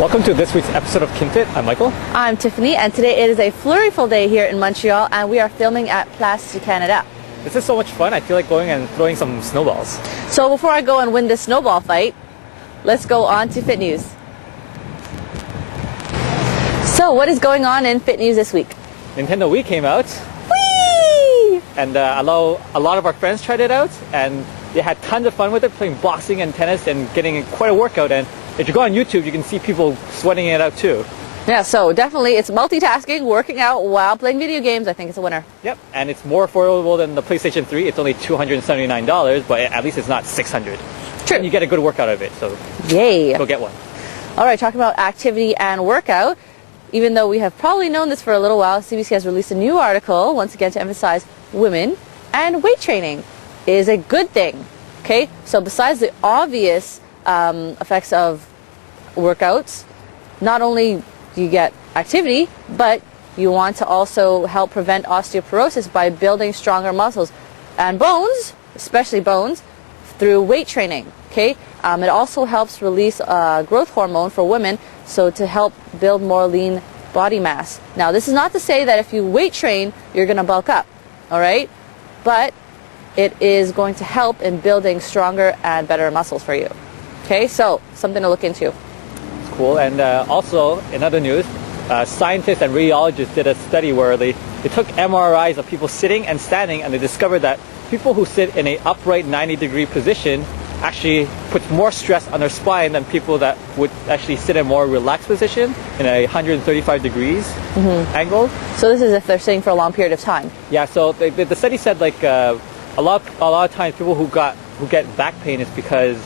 Welcome to this week's episode of KinFit. I'm Michael. I'm Tiffany, and today it is a flurryful day here in Montreal, and we are filming at Place du Canada. This is so much fun. I feel like going and throwing some snowballs. So before I go and win this snowball fight, let's go on to Fit News. So what is going on in Fit News this week? Nintendo Wii came out. Whee! And a lot of our friends tried it out, and they had tons of fun with it, playing boxing and tennis and getting quite a workout. And if you go on YouTube, you can see people sweating it out too. Yeah, so definitely it's multitasking, working out while playing video games. I think it's a winner. Yep, and it's more affordable than the PlayStation 3. It's only $279, but at least it's not $600. True. And you get a good workout out of it, so yay. go get one. All right, talking about activity and workout, even though we have probably known this for a little while, CBC has released a new article, once again to emphasize women and weight training is a good thing. Okay, so besides the obvious effects of workouts, not only you get activity, but you want to also help prevent osteoporosis by building stronger muscles and bones, especially bones, through weight training. Okay, it also helps release growth hormone for women, so to help build more lean body mass. Now, this is not to say that if you weight train, you're going to bulk up, all right? But it is going to help in building stronger and better muscles for you. Okay, so something to look into. It's cool. And also, in other news, scientists and radiologists did a study where they took MRIs of people sitting and standing, and they discovered that people who sit in an upright 90-degree position actually puts more stress on their spine than people that would actually sit in a more relaxed position in a 135 degrees angle. So this is if they're sitting for a long period of time. Yeah, so the study said like a lot of times people who get back pain is because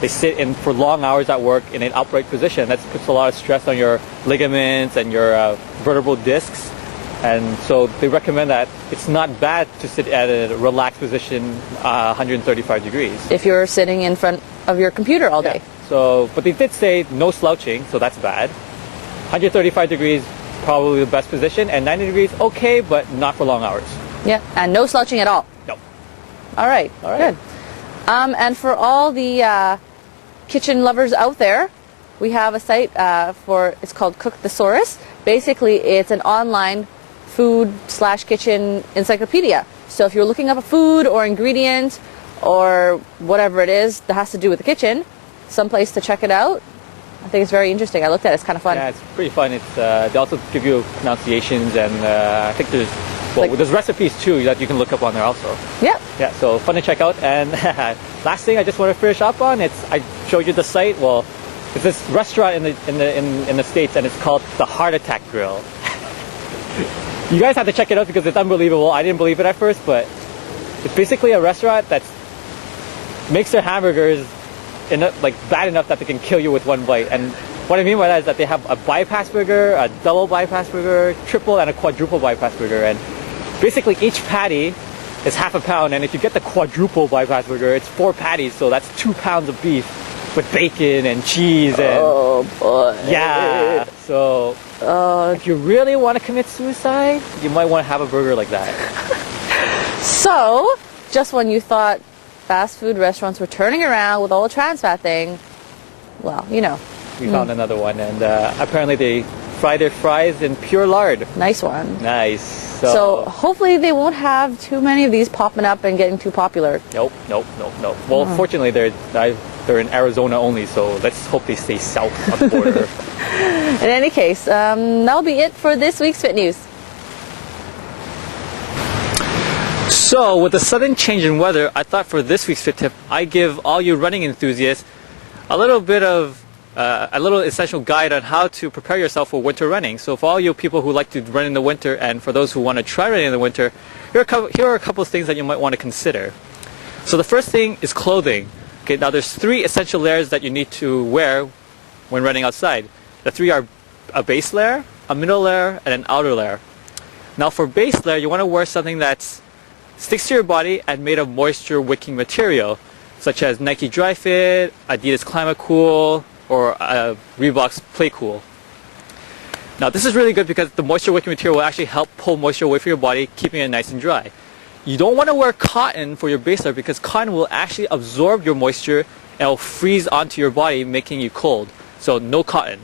they sit in for long hours at work in an upright position. That puts a lot of stress on your ligaments and your vertebral discs. And so they recommend that it's not bad to sit at a relaxed position 135 degrees. If you're sitting in front of your computer all day. Yeah. So, but they did say no slouching, so that's bad. 135 degrees, probably the best position, and 90 degrees, okay, but not for long hours. Yeah, and no slouching at all. No. All right, good. And for all the kitchen lovers out there, we have a site it's called Cook Thesaurus. Basically, it's an online food/kitchen encyclopedia. So if you're looking up a food or ingredient or whatever it is that has to do with the kitchen, someplace to check it out. I think it's very interesting. I looked at it. It's kind of fun. Yeah, it's pretty fun. It's they also give you pronunciations, and I think there's recipes too that you can look up on there also. Yep. Yeah, so fun to check out. And last thing I just want to finish up on, I showed you the site. Well, it's this restaurant in the States, and it's called the Heart Attack Grill. You guys have to check it out because it's unbelievable. I didn't believe it at first, but it's basically a restaurant that makes their hamburgers bad enough that they can kill you with one bite. And what I mean by that is that they have a bypass burger, a double bypass burger, triple and a quadruple bypass burger. And basically each patty is half a pound. And if you get the quadruple bypass burger, it's 4 patties. So that's 2 pounds of beef with bacon and cheese. And oh boy. Yeah. So if you really want to commit suicide, you might want to have a burger like that. So, just when you thought fast food restaurants were turning around with the whole trans fat thing, well, you know. We found another one, and apparently they fry their fries in pure lard. Nice one. Nice. So hopefully they won't have too many of these popping up and getting too popular. Nope. Well, fortunately they're in Arizona only, so let's hope they stay south of the border. In any case, that'll be it for this week's Fit News. So, with the sudden change in weather, I thought for this week's Fit Tip, I give all you running enthusiasts a little essential guide on how to prepare yourself for winter running. So for all you people who like to run in the winter, and for those who want to try running in the winter, here are a couple of things that you might want to consider. So the first thing is clothing. Okay, now there's 3 essential layers that you need to wear when running outside. The 3 are a base layer, a middle layer, and an outer layer. Now for base layer, you want to wear something that sticks to your body and made of moisture wicking material, such as Nike Dry Fit, Adidas Climate Cool, or Reebok's Play Cool. Now this is really good because the moisture wicking material will actually help pull moisture away from your body, keeping it nice and dry. You don't want to wear cotton for your base layer because cotton will actually absorb your moisture and will freeze onto your body, making you cold. So no cotton.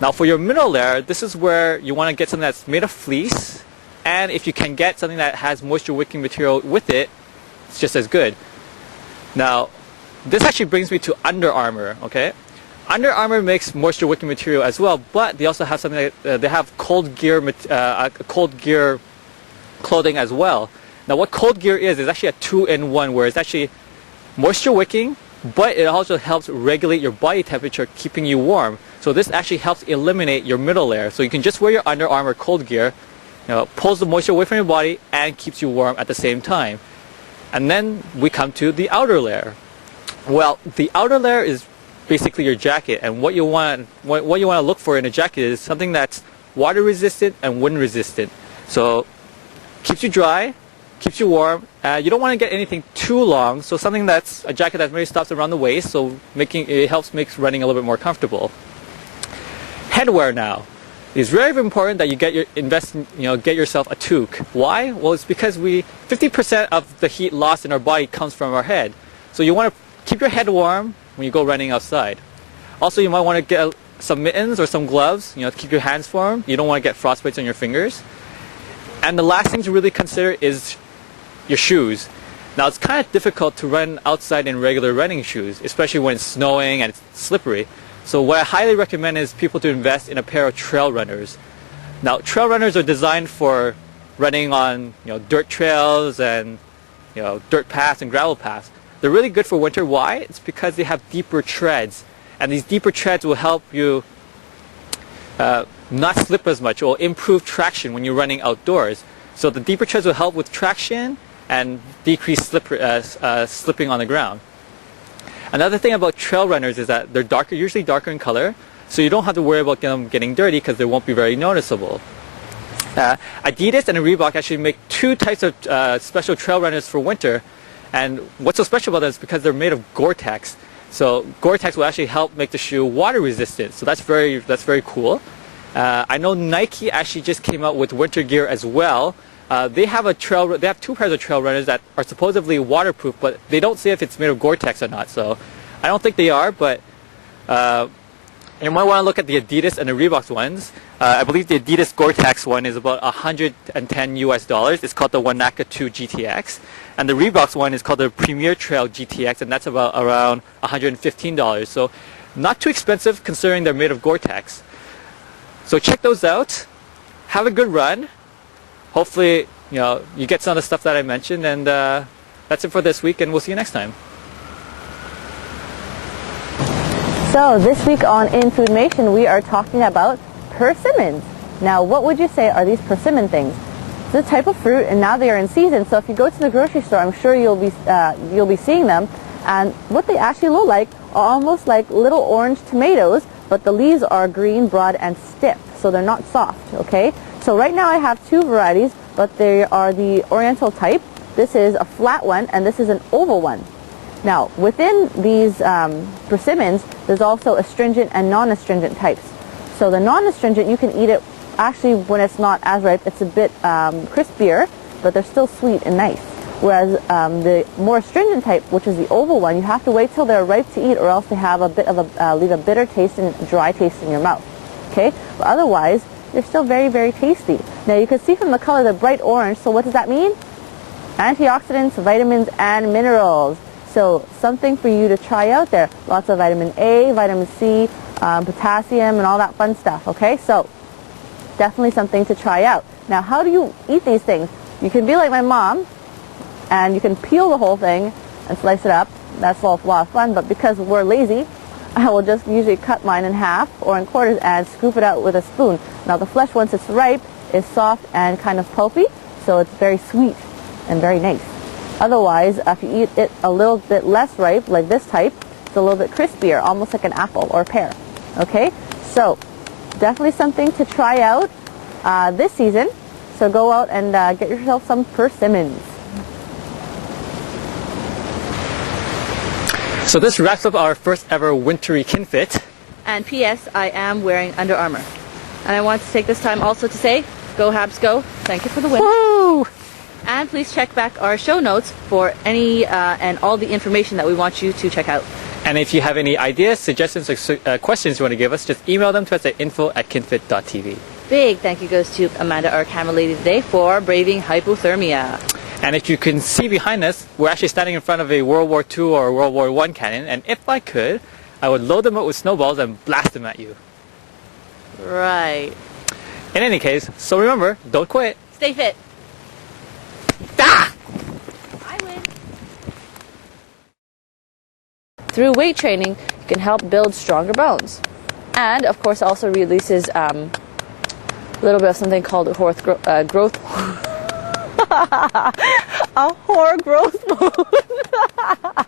Now for your middle layer, this is where you want to get something that's made of fleece, and if you can get something that has moisture wicking material with it, it's just as good. Now, this actually brings me to Under Armour, okay? Under Armour makes moisture wicking material as well, but they also have something that they have cold gear clothing as well. Now what cold gear is actually a 2-in-1, where it's actually moisture wicking, but it also helps regulate your body temperature, keeping you warm. So this actually helps eliminate your middle layer. So you can just wear your Under Armour cold gear, pulls the moisture away from your body and keeps you warm at the same time. And then we come to the outer layer. Well, the outer layer is basically your jacket, and what you want to look for in a jacket is something that's water resistant and wind resistant. So keeps you dry, keeps you warm. You don't want to get anything too long, so something that's a jacket that maybe stops around the waist, so makes running a little bit more comfortable. Headwear now. It's very important that you get yourself a toque. Why? Well, it's because 50% of the heat lost in our body comes from our head. So you want to keep your head warm when you go running outside. Also, you might want to get some mittens or some gloves, to keep your hands warm. You don't want to get frostbites on your fingers. And the last thing to really consider is your shoes. Now, it's kind of difficult to run outside in regular running shoes, especially when it's snowing and it's slippery. So what I highly recommend is people to invest in a pair of trail runners. Now, trail runners are designed for running on dirt trails and dirt paths and gravel paths. They're really good for winter. Why? It's because they have deeper treads, and these deeper treads will help you not slip as much, or improve traction when you're running outdoors. So the deeper treads will help with traction and decrease slipping on the ground. Another thing about trail runners is that they're usually darker in color, so you don't have to worry about them getting dirty because they won't be very noticeable. Adidas and Reebok actually make two types of special trail runners for winter, and what's so special about them is because they're made of Gore-Tex. So Gore-Tex will actually help make the shoe water resistant, so that's very cool. I know Nike actually just came out with winter gear as well. They have two pairs of trail runners that are supposedly waterproof, but they don't say if it's made of Gore-Tex or not. So I don't think they are, but you might want to look at the Adidas and the Reebok ones. I believe the Adidas Gore-Tex one is about $110 US. It's called the Wanaka 2 GTX, and the Reebok one is called the Premier Trail GTX, and that's about around $115. So not too expensive considering they're made of Gore-Tex. So check those out. Have a good run. Hopefully, you get some of the stuff that I mentioned, and that's it for this week, and we'll see you next time. So this week on In Foodmation, we are talking about persimmons. Now, what would you say are these persimmon things? It's a type of fruit, and now they are in season. So if you go to the grocery store, I'm sure you'll be seeing them. And what they actually look like are almost like little orange tomatoes, but the leaves are green, broad, and stiff, so they're not soft. Okay. So right now I have two varieties, but they are the Oriental type. This is a flat one, and this is an oval one. Now, within these persimmons, there's also astringent and non-astringent types. So the non-astringent, you can eat it actually when it's not as ripe. It's a bit crispier, but they're still sweet and nice. Whereas the more astringent type, which is the oval one, you have to wait till they're ripe to eat, or else they have a bit of leave a bitter taste and dry taste in your mouth. Okay, but otherwise, they're still very, very tasty. Now you can see from the color they're bright orange, so what does that mean? Antioxidants, vitamins, and minerals. So something for you to try out there. Lots of vitamin A, vitamin C, potassium, and all that fun stuff, okay? So definitely something to try out. Now, how do you eat these things? You can be like my mom, and you can peel the whole thing and slice it up. That's a lot of fun, but because we're lazy, I will just usually cut mine in half or in quarters and scoop it out with a spoon. Now the flesh, once it's ripe, is soft and kind of pulpy, so it's very sweet and very nice. Otherwise, if you eat it a little bit less ripe, like this type, it's a little bit crispier, almost like an apple or pear. Okay, so definitely something to try out this season. So go out and get yourself some persimmons. So this wraps up our first ever wintry KinFit. And P.S. I am wearing Under Armour. And I want to take this time also to say, go Habs go. Thank you for the win. Woo! And please check back our show notes for any and all the information that we want you to check out. And if you have any ideas, suggestions, or questions you want to give us, just email them to us at info@kinfit.tv. Big thank you goes to Amanda, our camera lady today, for braving hypothermia. And if you can see behind us, we're actually standing in front of a World War II or World War I cannon. And if I could, I would load them up with snowballs and blast them at you. Right. In any case, so remember, don't quit. Stay fit. Ah! I win. Through weight training, you can help build stronger bones. And, of course, also releases a little bit of something called growth a whore growth hormone.